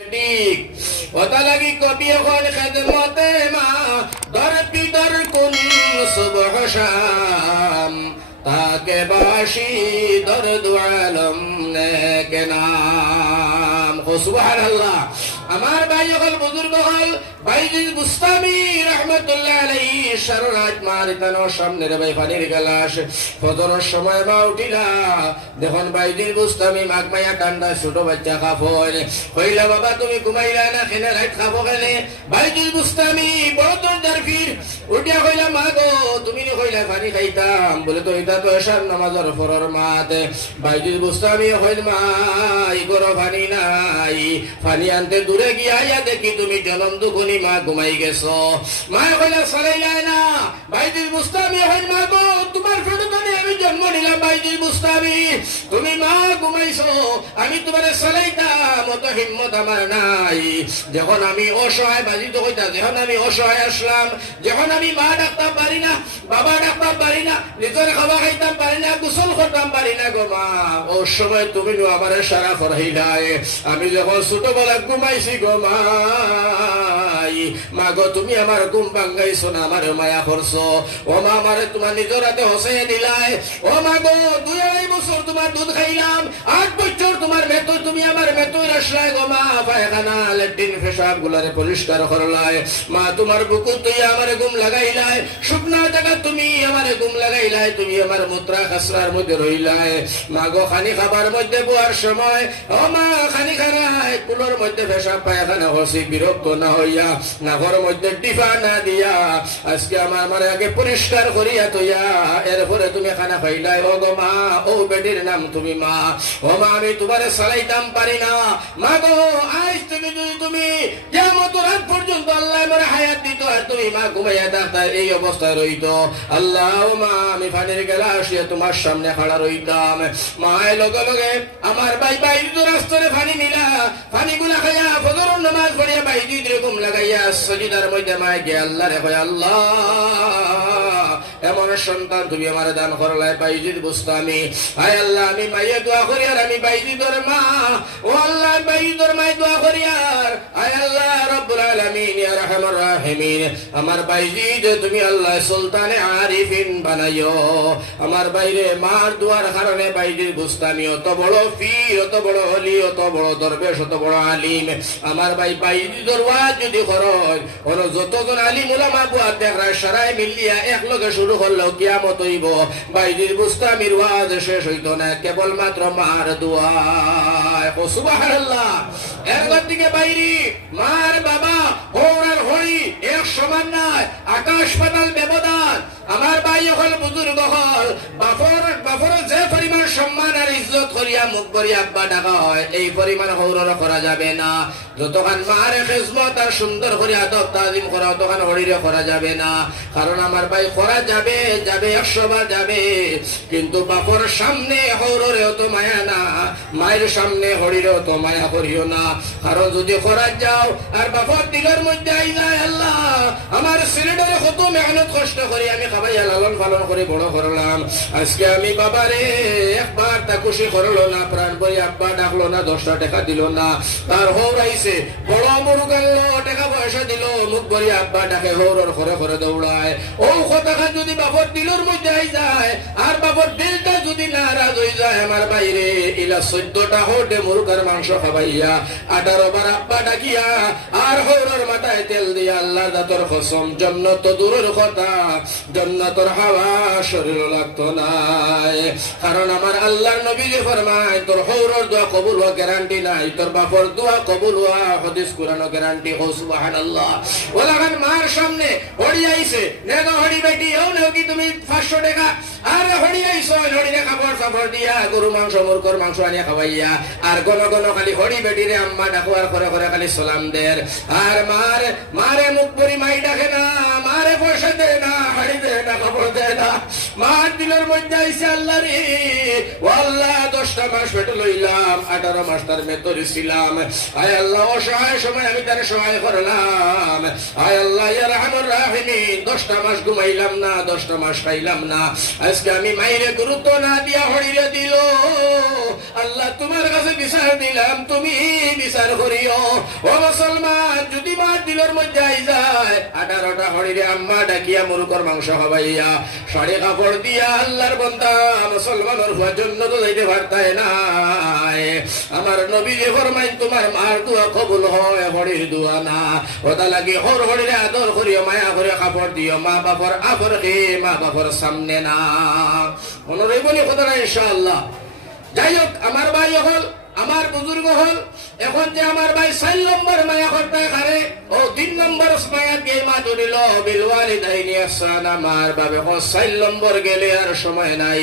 ঠিক কথা লাগি কবি এখন খেদমতে মা দর পিতর কুন সুবহ শাম তাকে বাসি দর দুআলম নেক নাম সুবহানাল্লাহ। আমার ভাই হল বুজুর্গ হল বাইজিদ বুস্তামি রহমতুল্লাহ আলাইহি শররাত মারিতানোর সামনে রে ভাই পানির গলাস ফজরের সময় মা উঠিলা দেখুন বাইজিদ বুস্তামি মাগ মায়া ঠান্ডা ছোট বাচ্চা খাফর কইলা বাবা তুমি ঘুমাইলা না খেলে রাত খাবো কেনে? বাইজিদ বুস্তামি বড় দরজার ফির উঠিয়া কইলা মা গো তুমি নি কইলা পানি খাইতাম বলে তো এটা তো এশার নামাজের ফরর মাত। বাইজিদ বুস্তামি কইল মা ইগোর পানি নাই, পানি আনতে দূরে গিয়া আয়া দেখি তুমি জনম দুখনি মা ঘুমাই গেছো। মা কইলা সরাইলাই না। বাইজিদ বুস্তামি কইল মা গো তোমার ফটোতে আমি জন্ম নিলাম বাইজিদ বুস্তামি, তুমি মা ঘুমাইছো আমি তোমারে সরাইতাম অত হিম্মত আমার নাই। যখন আমি অসহায় বাজিদ কইতা যখন আমি অসহায় আসলাম, যখন আমি মা ডাকতাম পারি না, বাবা ডাকতাম পারি না, নিজের খাওয়া খাইতাম পারি না, গোসল করতাম পারি না গো মা, ও সময় তুমি আমার সারা ফরাইলাই। আমি যখন ছোটবেলা ঘুমাইছি গো মা গো তুমি আমার ঘুম ভাঙ্গাইছো না, আমার মায়া করছো। ও মা আমারে তোমার নিজের হাতে হসাইয়া দিলাই। ও মা গো 2-2.5 বছর তোমার দুধ খাইলাম, 8 বছর তোমার মেতই তুমি আমার মেতই আসলাই গো মা। পায়খানা ল্যাট্রিন পেশাব গুলারে পরিষ্কার করলাই। মা তোমার বুকুত তুই আমার ঘুম লাগাইলাই, শুকনা জায়গা তুমি আমার ঘুম লাগাইলাই, তুমি আমার মুত্রা খাসরার মধ্যে রইলাই। মা গো খানি খাবার মধ্যে বুয়ার সময় ও মা খানি খারায় কুলোর মধ্যে পেশাব পায়খানা হসি বিরক্ত না হইয়া নাগর মধ্যে টিফা না দিয়া আজকে আমার আগে পরিষ্কার করিয়া তৈয়া এরপরে তুমি খানা খাইলাই। ও গো মা ও বেটির নাম তুমি মা। ও মা আমি তোমারে সালাইতাম পারি না মা গো, আজ তুমি কিয়ামত রাত পর্যন্ত আল্লাহ আমার হায়াত দিত আর তুমি মা ঘুমাইয়া থাকতা এই অবস্থায় রইত। আল্লাহ ও মা আমি পানির গেলা আসিয়া তোমার সামনে খাড়া রইতাম। মায়ের লগে লগে আমার ভাই বাইজিদ রাস্তায় পানি নিলা, পানি গুলা খাইয়া ফজর নামাজ পড়িয়া বাইজিদ এরকম লাগাইয়া সজিদার মধ্যে মায় গে আল্লাহ রে কয় আল্লাহ এমন সন্তান তুমি আমার দান করলাই বাইজিদ বুস্তামি। আয় আল্লাহ আমি মাইয়ে দোয়া করি আর আমি বাইজিদর মা। ও আল্লাহ বাইজিদর মাই দোয়া করি আর আয় আল্লাহ রব্বুল আলামিন ইয়া রাহমার রাহিমিন আমার বাইজিদ তুমি আল্লাহ সুলতানে আরিফিন বানাইও। আমার বাইরে মার দোয়ার কারণে বাইজিদ বুস্তামি অত বড় পীর, অত বড় ওলি, অত বড় দরবেশ, অত বড় আলিম। আমার ভাই বাইজিদর ওয়াজ যদি করয় ওর যতজন আলিম উলামা বুয়া দেখরা সারাই মিলিয়া একলগে শুরু করলো কিয়ামত হইব, বাইজিদ বুস্তামির ওয়াজ শেষ হইতো না কেবল মাত্র মার দোয়ায়। সুবহানাল্লাহ। একবার দিকে বাইরি মার বাবা হৌরার হরি এক সমান নাই, আকাশ পাতাল ব্যবধান। আমার ভাই হল বুজুর্গ হল বাফর যে পরিমাণ সম্মান আর ইজ্জত করিয়া মুখ করিয়া আব্বা ডাকা হয় এই পরিমাণ হৌরর করা যাবে না। যতক্ষণ মার খেজমত আর সুন্দর করে আদব তাজিম করা ততক্ষণ হরিরে করা যাবে না। কারণ আমার ভাই করা যাবে 100 বার যাবে, কিন্তু বাপর সামনে হৌররে অত মায়া না, মায়ের সামনে হরিরে অত মায়া করিও না। কারণ যদি করা যাও আর বাপর দিলের মধ্যে আই যায় আল্লাহ আমার ছেলেটারে কত মেহনত কষ্ট করি আমি খাবাইয়া লালন পালন করে বড় করলাম, আজকে আমি বাবারে একবার তা খুশি করলো না, প্রাণ বই আব্বা ডাকলো না, 10টা টাকা দিল না, তার হৌরাইছে বড় মুরগ আনলো টাকা পয়সা দিল, মুখ ভরি আব্বা ডাকে হৌরর করে করে দৌড়ায়। ও কথা যদি বাপর দিলর মধ্যে আই যায় আর বাপর দিলটা যদি নারাজ হয়ে যায় আমার বাইরে ইলা 14টা হোটে মুরগার মাংস খাবাইয়া 18 বার আব্বা ডাকিয়া আর হৌরর মাথায় তেল দিয়া আল্লাহ দাতর কসম জান্নাত তো দূরের কথা জান্নাতের হাওয়া শরীর লাগতো না। কারণ আমার আল্লাহর নবী যে ফরমায় তোর হৌরর দোয়া কবুল হওয়া গ্যারান্টি নাই, তোর বাপর দোয়া কবুল হওয়া হাদিস কুরআন গ্যারান্টি। হো সুবহানাল্লাহ। ওলাগান মার সামনে হড়ি আইছে নেগা হড়ি বেটি ও নেকি তুমি 500 টাকা আরে হড়ি আইছো হড়িরে খাবার দিয়া গরু মাংস মুরগর মাংস আনিয়া খাওয়াইয়া আর গণ গণ খালি হড়ি বেটিরে আম্মা ডাকুয়ার করে করে খালি সালাম দের আর মারে মুখ ভরি মাই ডাকে না, মারে পয়সা দে না, হাড়ি দে না, খবর দে না, মাহদিলের মধ্যে আইসে আল্লাহ রে, ও আল্লাহ 10টা মাস পেটে লইলাম, 18 মাস তার মেতরে ছিলাম। আয় আল্লাহ অসহায় সময় আমি তার সহায় করলাম। আয় আল্লাহ ইয়া রাহমার রাহিমিন, 10টা মাস ঘুমাইলাম না, 10টা মাস খাইলাম না। আজকে আমি মাইরে গুরুত্ব না দিয়া হড়িয়ে দিল। আল্লাহ তোমার কাছে বিচার দিলাম, তুমি বিচার করিও। ও মুসলমান, যদি মাহদিলের মধ্যে আই যায় 18টা হড়িরে আম্মা ডাকিয়া মুরুকর মাংস খাবাইয়া শাড়ি কাপড় দিয়া আল্লাহর বান্দা মুসলমানের হওয়ার জন্য তো যাইতে পারতায় না। আমার নবী যে ফরমাইন তোমার মার দোয়া কবুল হয়, হড়ির দোয়া না। ওটা লাগে হর হড়িরে আদর করিও, মায়া করে কাপড় দিও, মা বাপর আফর খেয়ে মা বাপর সামনে না। মনে রইবনি কথাটা ইনশাআল্লাহ। যাই হোক, আমার ভাই হল, আমার বুজুর্গ হল, এখন যে আমার ভাই 4 নম্বর মায়া করতে পারে, ও 3 নম্বর মায়া দিয়ে মা ধরিল বিলওয়ালি দাইনি আসান। আমার বাবে 4 নম্বর গেলে আর সময় নাই,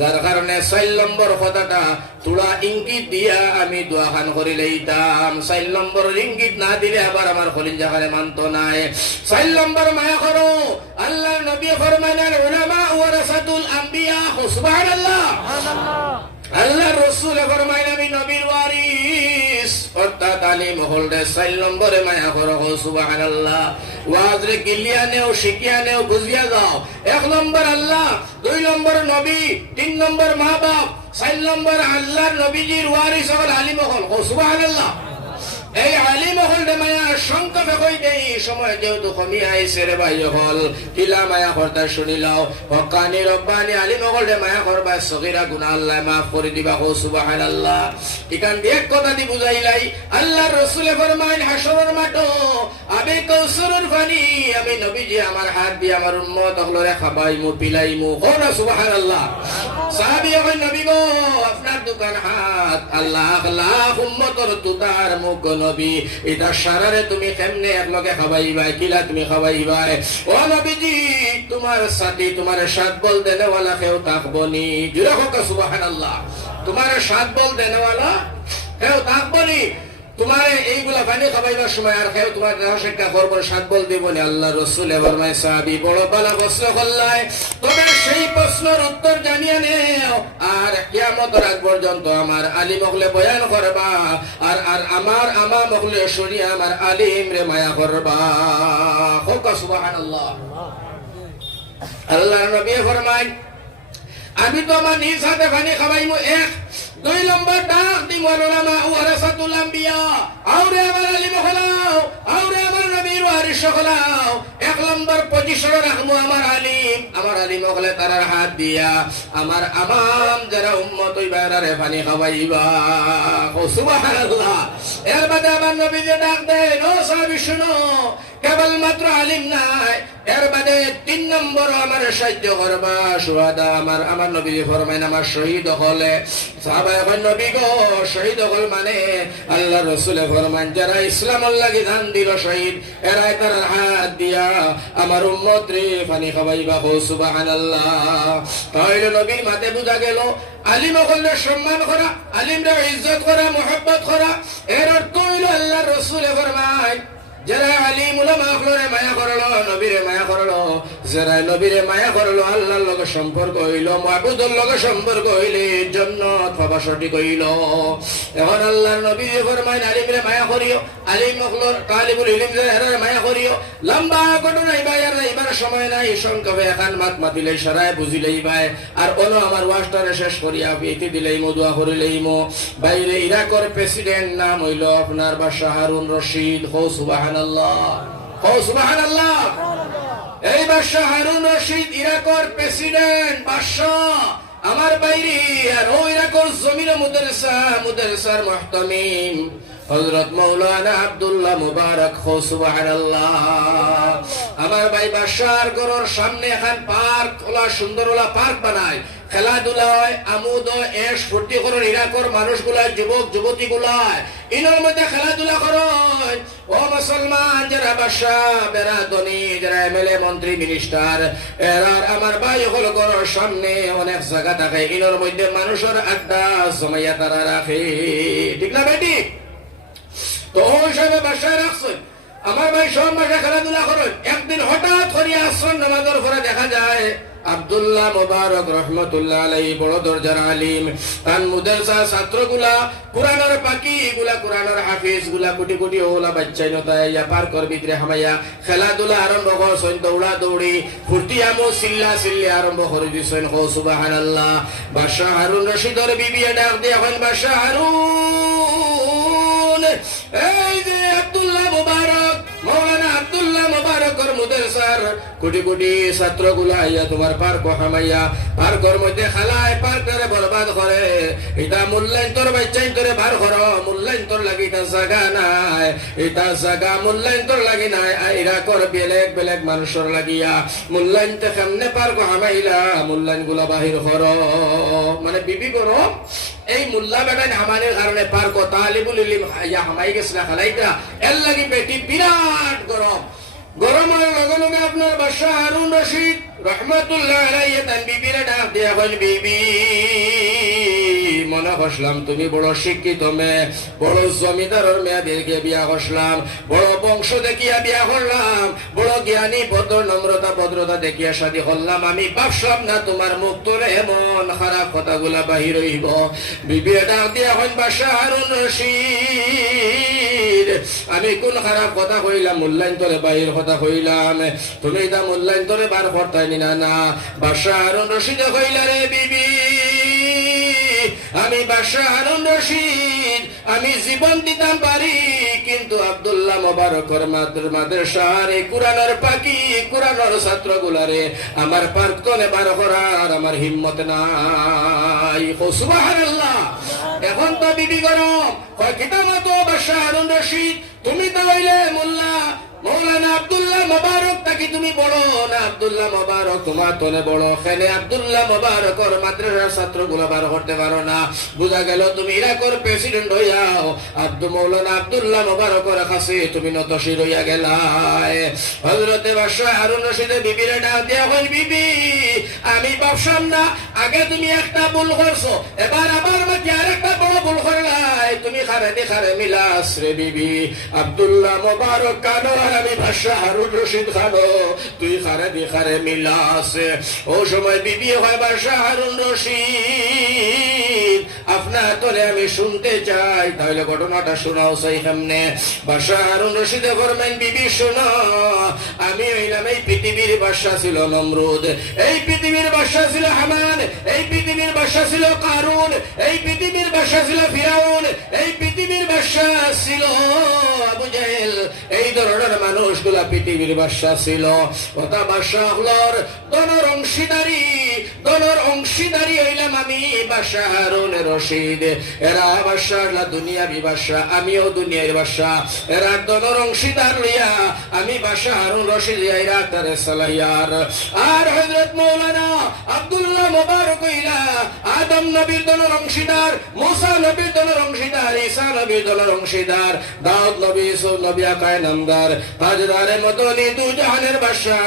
যার কারণে 4 নম্বর কথাটা তুলা ইঙ্গিত দিয়া আমি দোয়াখান করে লইতাম। 4 নম্বর ইঙ্গিত না দিলে আবার আমার খলিঞ্জা খানে মানত নাই। 4 নম্বর মায়া করো, আল্লাহর নবী ফরমানেন উলামা ওয়ারাসাতুল আম্বিয়া। সুবহানাল্লাহ। আল্লাহ রসুল ফরমাইন আমি নবীর ওয়ারিস, অর্থাৎ আলিম হলদে 4 নম্বরে মায়া করো। সুবহানাল্লাহ। ওয়াজরে গিলিয়া নেও, শিখিয়া নেও, বুঝিয়া যাও। 1 নম্বর আল্লাহ, 2 নম্বর নবী, 3 নম্বর মা বাপ, 4 নম্বর আল্লাহর নবীজির ওয়ারিস হল আলিম হল। সুবহানাল্লাহ। এই আলিম হলদে মায়া সংক্ষেপে কই দেই, সময় যেহেতু কমিয়া আইছে রে ভাই হল, কিলা মায়া করতা শুনিলাও। হকানি রব্বানি আলিম হলদে মায়া করবা, সগীরা গুনাহ আল্লাহ মাফ করে দিবা। সুবহানাল্লাহ। ইকান দিয়ে এক কথা দি বুঝাইলাই, আল্লাহর রাসূল ফরমাইন হাশরের মাঠে আবে কাউসারের পানি আমি নবীজি আমার হাত দিয়ে আমার উম্মত হলরে খাবাইমু পিলাইমু। কোনা সুবহানাল্লাহ। সাহাবী কই নবী গো, আপনার দোকান হাত, আল্লাহ লাখ উম্মতর তুতার মুখ নবী, এটা সারারে তুমি কেমনে একলগে খাবাইবা, কিলা তুমি খাবাইবা? ও নবীজি, তোমার সাথী তোমার সাত বল দেনেওয়ালা কেউ থাকবনি। জুড়ে হোক সুবহানাল্লাহ। তোমার সাত বল দেনেওয়ালা কেউ থাকবনি। তোমার এইগুলা পানি খাবাইবার সময় আর কেউ তোমার শিক্ষা করবো, সাত বল দিবনি। আল্লাহ রসুল ফরমায় সাহাবী বড় পালা প্রশ্ন করলাই, তবে সেই প্রশ্নের উত্তর জানিয়ে নেও, আর কিয়ামতের আগ পর্যন্ত আমার আলিম হলে বয়ান করবা, আর আর আমার আমা মখলে শরিয়া আমার আলিম রে মায়া করবা। হোক সুবহানাল্লাহ। আল্লাহর নবী ফরমায় আমি তো আমার নিজ হাতে পানি খাবাইমু। 1 2 নম্বর ডাক দিমু উলামা ওয়ারাসাতুল আম্বিয়া, আউরে আমার আলিম হলাও, আউরে আমার নবীর ওয়ারিস হলাও। 1 নম্বর পজিশনে রাখমু আমার আলিম হলে তারার হাত দিয়া আমার আমাম যারা উম্মত হইবা রে পানি খাওয়াইবা। সুবহানাল্লাহ। এর বাদে আমার নবী যে ডাক দেন, ও সাহাবী শুনো, কেবল মাত্র আলিম নাই, এর বাদে 3 নম্বর আমার সাহায্য করবা সুহাদা। আমার নবী ফরমাইন আমার শহীদ হলে। সাহাবায়ে কয় নবী গো, শহীদ হল মানে? আল্লাহ রাসূল ফরমাইন যারা ইসলামের লাগি জান দিল শহীদ, এরাই তার হাত দিয়া আমার উম্মত রে পানি খাওয়াইবা। সুবহানাল্লাহ। তাহলে নবীর মাতে বুঝা গেল আলিম হলে সম্মান করা, আলিমরা ইজ্জত করা, মুহাব্বত করা। এর অর্থ হইল আল্লাহ রাসূল ফরমাইন যারা আলিম উলামা হলরে মায়া করলো, নবীরে মায়া করলো, যারা নবীরে মায়া করলো, আল্লাহর লগে সম্পর্ক হইল, মাবুদের লগে সম্পর্ক হইলে জান্নাত পাবা সঠিক হইল। এখন আল্লাহর নবী ফরমাইন আলিমরে মায়া করিও, আলিম হলর তালিবুল ইলম যারা মায়া করিও। লম্বা ঘটনা এবার সময় নাই, সংক্ষেপে এখন মাত মাতিলে সারায় বুঝিলেই ভাই, আর অন্য আমার ওয়াজটারে শেষ করিয়া ইতি দিলেই মো, দোয়া করিলেই মো। বাইরে ইরাকের প্রেসিডেন্ট নাম হইল আপনার বাদশাহ হারুন রশিদ। সুবহানাল্লাহ। সুবহানাল্লাহ। এই বাদশাহ হারুন রশিদ ইরাকের প্রেসিডেন্ট বাদশাহ আমার বাইরে, আর ও ইরাকের জমিনে মুদাররিসার মুহতামিম হযরত মাওলানা আব্দুল্লাহ মুবারক। সুবহানাল্লাহ। আমার ভাই বাদশাহর ঘরের সামনে এখন পার্ক ওলা সুন্দর ওলা পার্ক বানায়, খেলাধুলা হয়, আমোদ এশ ফুর্তি করেন ইরাকের মানুষগুলা, যুবক যুবতী গুলায় ইনোর মধ্যে খেলাধুলা করেন। ও মুসলমান যারা বাদশাহ বেরাদনি, যারা এমএলএ মন্ত্রী মিনিস্টার, এরা আমার ভাই হল ঘরের সামনে অনেক জায়গা থাকে, ইনোর মধ্যে মানুষের আড্ডা জমাইয়া তারা রাখে। ঠিক না বেটি? তো ওই হিসাবে বাদশাহ রাখছেন আমার ভাই সব মাসে খেলাধুলা করেন। একদিন হঠাৎ করিয়া আসর নামাজের পরে দেখা যায় আব্দুল্লাহ মুবারক রহমতুল্লাহ আলাইহি বড় দরজার আলিম। তান মাদ্রাসা ছাত্রগুলা কুরআনের পাকি গুলা কুরআনের হাফেজ গুলা কোটি কোটি ওলা বাচ্চা নতায় ইয়া পার কর ভিতরে হামাইয়া খেলাধুলা আরম্ভ করছেন, দৌড়া দৌড়ি ফুর্তিয়ামো সিল্লা সিল্লি আরম্ভ করে দিছেন। হো সুবহানাল্লাহ। বাদশাহ হারুন রশিদের বিবি ডাক দিয়ে এখন বাদশাহ হারুন, এই যে আব্দুল্লাহ মুবারক মৌলানা আব্দুল্লাহ মুবারকর মাদ্রাসার কোটি কোটি ছাত্রগুলা আইয়া তোমার পার্ক হামাইয়া পার্কর মধ্যে খালায় পার্করে বরবাদ করে। এটা মূল্যায়ন তোর বাচ্চাইন তোরে বার কর, মূল্যায়ন তোর লাগি এটা জায়গা নাই, এটা জায়গা মূল্যায়ন তোর লাগি নাই। আইরা কর বেলেগ বেলেগ মানুষের লাগিয়া মূল্যায়নতে কেমনে পার্ক হামাইলা মূল্যায়ন গুলা বাহির কর। মানে বিবি করো এই মুল্লা বেটাই হামানের কারণে পার্ক তালিবুল ইলম ইয়া হামাই গেছে না খালাইটা এর লাগি পেটি বিরাট গরম। গরমের লগে লগে আপনার বাদশাহ হারুন রশিদ রহমতুল্লাহ আলাইহি তান বিবিরে ডাক দিয়া বল, বিবি মনে করলাম তুমি বড় শিক্ষিত মেয়ে, বড় জমিদারের মেয়ে বেরকে বিয়া করলাম, বড় বংশ দেখিয়া বিয়া করলাম, বড় জ্ঞানী ভদ্র নম্রতা ভদ্রতা দেখিয়া শাদী করলাম। আমি ভাবলাম না তোমার মুখ তোরে এমন খারাপ কথাগুলা বাহির হইব। বিবি ডাক দিয়া হন, বাদশাহ হারুন রশিদ আমি কোন খারাপ কথা কইলাম? মূল্যায়ন তোরে বাহির কথা কইলাম, তুমি এটা মূল্যায়ন তোরে বার করতাই না। না, বাদশাহ হারুন রশিদে কইলা, রে বিবি আমি বাদশাহ হারুন রশিদ আমি জীবন দিতাম পারি, কিন্তু আব্দুল্লাহ মুবারকর মাদ্রাসার এই কুরআনের পাকি কুরআনের ছাত্রগুলারে আমার পার্কতনে বার করার আমার হিম্মত নাই। সুবহানাল্লাহ। এখন তো বিবি গরম কয়, কিতা মতো বাদশাহ হারুন রশিদ তুমি তো হইলে মোল্লা মৌলানা আব্দুল্লাহ মুবারক তাকি তুমি বড় না, আব্দুল্লাহ মুবারক তোমার তনে বড়, খেলে আব্দুল্লাহ মুবারকর মাদ্রাসার ছাত্রগুলো বার করতে পারো না। বুঝা গেল তুমি ইরাকর প্রেসিডেন্ট হইয়াও মৌলানা আব্দুল্লাহ মুবারকর কাছে তুমি নতশির হইয়া গেলাই। হযরতে বাদশাহ হারুন রশিদের বিবিরে ডাক দিয়া কই, বিবি আমি ভাবলাম না আগে তুমি একটা ভুল করছো, এবার আবার বাকি আরেকটা বড় ভুল করলাই। তুমি খারে দেখারে মিলাস রে বিবি, আব্দুল্লাহ মুবারক কানো আমি বাদশাহ হারুন রশিদ খানো, তুই খারে দেখারে মিলাস। ও সময় বিবি হয়, বাদশাহ হারুন রশিদ আপনার তোরে আমি শুনতে চাই, তাহলে ঘটনাটা শোনাও সেই সামনে। বাদশাহ হারুন রশিদে ফরমাইন, বিবি শোনো, আমি হইলাম এই পৃথিবীর বাদশাহ ছিল নমরুদ, এই পৃথিবীর বাদশাহ ছিল হামান, এই পৃথিবীর বাদশাহ ছিল কারুন, এই পৃথিবীর বাদশাহ ছিল ফিরাউন, এই পৃথিবীর বাদশাহ ছিল আবু জেহেল। এই ধরনের মানুষগুলা পৃথিবীর বাদশাহ ছিল। কথা বাদশাহ হলর দনর অংশীদারি হইলাম আমি বাদশাহ হারুন রশিদ। এরা বাদশাহ দুনিয়াবি বাদশাহ, আমিও দুনিয়ার বাদশাহ। এরা দনর অংশীদার লইয়া আমি বাদশাহ হারুন রশিদ এরা তারে সালাইয়ার। আর হযরত মাওলানা আব্দুল্লাহ মুবারক হইলা আদম নবীর দনর অংশীদার, মুসা নবীর দনর অংশীদার, ঈসা নবীর দনর অংশীদার, দাউদ নবী ইউসুফ নবী আকায়ে নামদার তাজদারে মদনী দু জাহানের বাদশাহ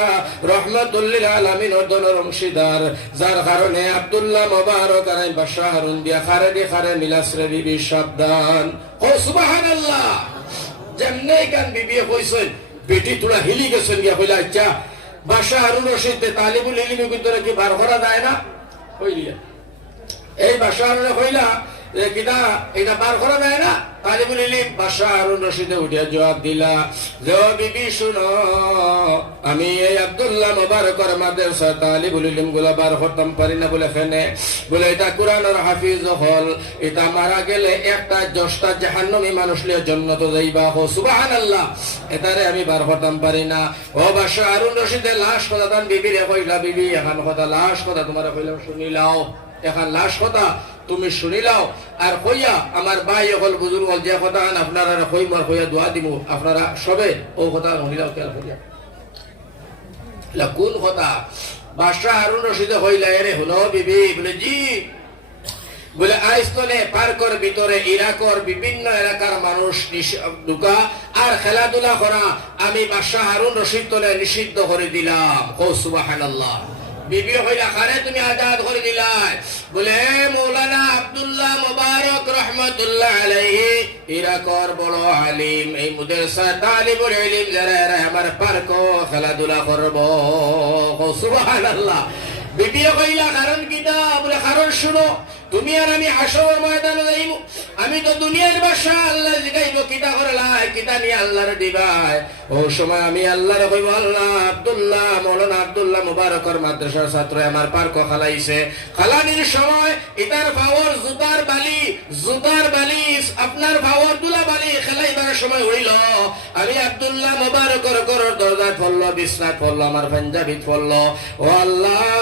রহমাতুল লিল আলামিন দনর অংশীদার। যার কারণে আব্দুল্লাহ মুবারক আর বাদশাহ হারুন দিয়া খারে দি খারে মিলাস রে বিবি সাবধান। ও সুবহানাল্লাহ। যেমনে গান বিবি কইছেন বেটি তোরা হিলি গেছেন গিয়া কইলা, আচ্ছা বাদশাহ হারুন রশিদ তালিবুল ইলমি কিন্তু কি বার করা যায় না? কইলিয়া এই বাদশাহ হারুন কইলা কিনা এটা বার করা যায় না? তালিবুল ইলম বাদশাহ হারুন রশিদে উঠিয়া জবাব দিলা, যে বিবি শুনো, আমি এই আব্দুল্লাহ মুবারকর মাদ্রাসা তালিবুল ইলম গুলা বার করতাম পারি না। বলে ফেনে বলে এটা কুরআনের হাফিজ হল, এটা মারা গেলে একটা 10টা জাহান্নামী মানুষ লিয়ে জান্নাতে যাইবা। হো সুবহানাল্লাহ। এটারে আমি বার করতাম পারি না। ও বাদশাহ হারুন রশিদে লাশ কথা তান বিবিরে কইলা, বিবি এখন কথা লাশ কথা তোমার কইলাম শুনিলাও, এখন লাশ কথা তুমি শুনিলাও। আর কইয়া আমার ভাই হল বুজুর্গ হল যে কথা আপনারা কইমার কইয়া দোয়া দিব, আপনারা সবে ও কথা শুনিলাও। খেয়াল করিয়া কোন কথা? বাদশাহ হারুন রশিদে কইলা, এরে হলো বিবি। বলে জি। বলে আইস্তনে পার্কর ভিতরে ইরাকর বিভিন্ন এলাকার মানুষ ঢুকা আর খেলাধুলা করা আমি বাদশাহ হারুন রশিদ তলে নিষিদ্ধ করে দিলাম। ও সুবহানাল্লাহ। বিবি হইলা, খারে তুমি আজাদ করে দিলাই? বলে মৌলানা আব্দুল্লাহ মুবারক রহমতুল্লাহ আলাইহি ইরাকর বড় আলিম, এই মাদ্রাসা তালিবুল ইলম যারা এরা আমার পার্ক খেলাধুলা করব। সুবহানাল্লাহ। বিটিয়ে কইলা কারণ কিতা বলে কারণ শুনো তুমি আর আমি হাসরের ময়দানে যাইব আমি তো দুনিয়ার বাদশা আল্লাহ জিগাইব কিতা করলাই কিতা নিয়ে আল্লাহর দিবাই ও সময় আমি আল্লাহর কইব আল্লাহ আব্দুল্লাহ মাওলানা আব্দুল্লাহ মুবারকর মাদ্রাসার ছাত্র আমার পার্ক খালাইছে খালানির সময় ইতার পাওয়ার জুতার বালি আপনার পাওয়ার দুলা বালি খেলাইবার সময় হইল আমি আব্দুল্লাহ মুবারকর ঘরের দরজায় পড়লো বিছনায় পড়লো আমার পাঞ্জাবিত পড়লো ও আল্লাহ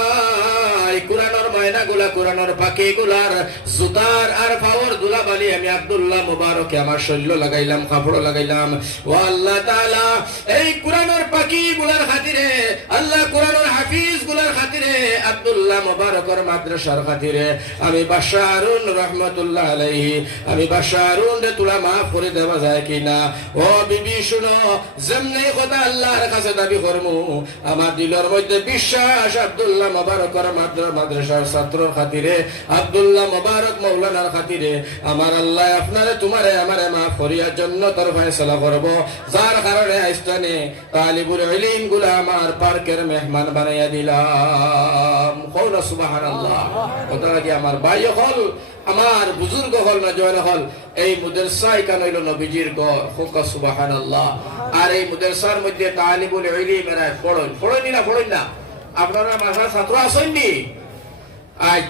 কুরআনের ময়না গুলা কুরআনের পাখি গুলার জুতার আর পাওয়ার দুলা বালি আমি আব্দুল্লাহ মুবারকে আমার শরীর লাগাইলাম কাপড় লাগাইলাম ও আল্লাহ তাআলা এই কুরআনের পাখি গুলার খাতিরে আল্লাহ কুরআনের হাফিজ গুলার খাতিরে আব্দুল্লাহ মুবারকর মাদ্রাসার খাতিরে আমি বাদশা হারুন রহমাতুল্লাহ আলাইহি আমি বাদশা হারুন রে তুলা মাফ করে দেওয়া যায় কিনা ও বিবি শুনো যেমনি কথা আল্লাহর কাছে দাবি করমু আমার দিলের মধ্যে বিশ্বাস আব্দুল্লাহ মুবারকর মাদ্রাসার ছাত্রর খাতিরে আব্দুল্লাহ মুবারক মাওলানার খাতিরে আমার আল্লাহ আপনারে তোমারে আমারে মাফ করিয়ার জন্য তোর ফয়সালা করব যার কারণে আইস্তানে তালিবুল ইলম গুলা আমার পার্কের মেহমান বানাইয়া দিলাম কওলা সুবহানাল্লাহ কথা কি আমার ভাই হল আমার বুজুর্গ হল না জয় হল এই মাদ্রাসা এখানে হইল নবীজির ঘর কওলা সুবহানাল্লাহ আর এই মাদ্রাসার মধ্যে তালিবুল ইলম এরা পড়েন না আপনারা মাদ্রাসার ছাত্র আছেননি আজ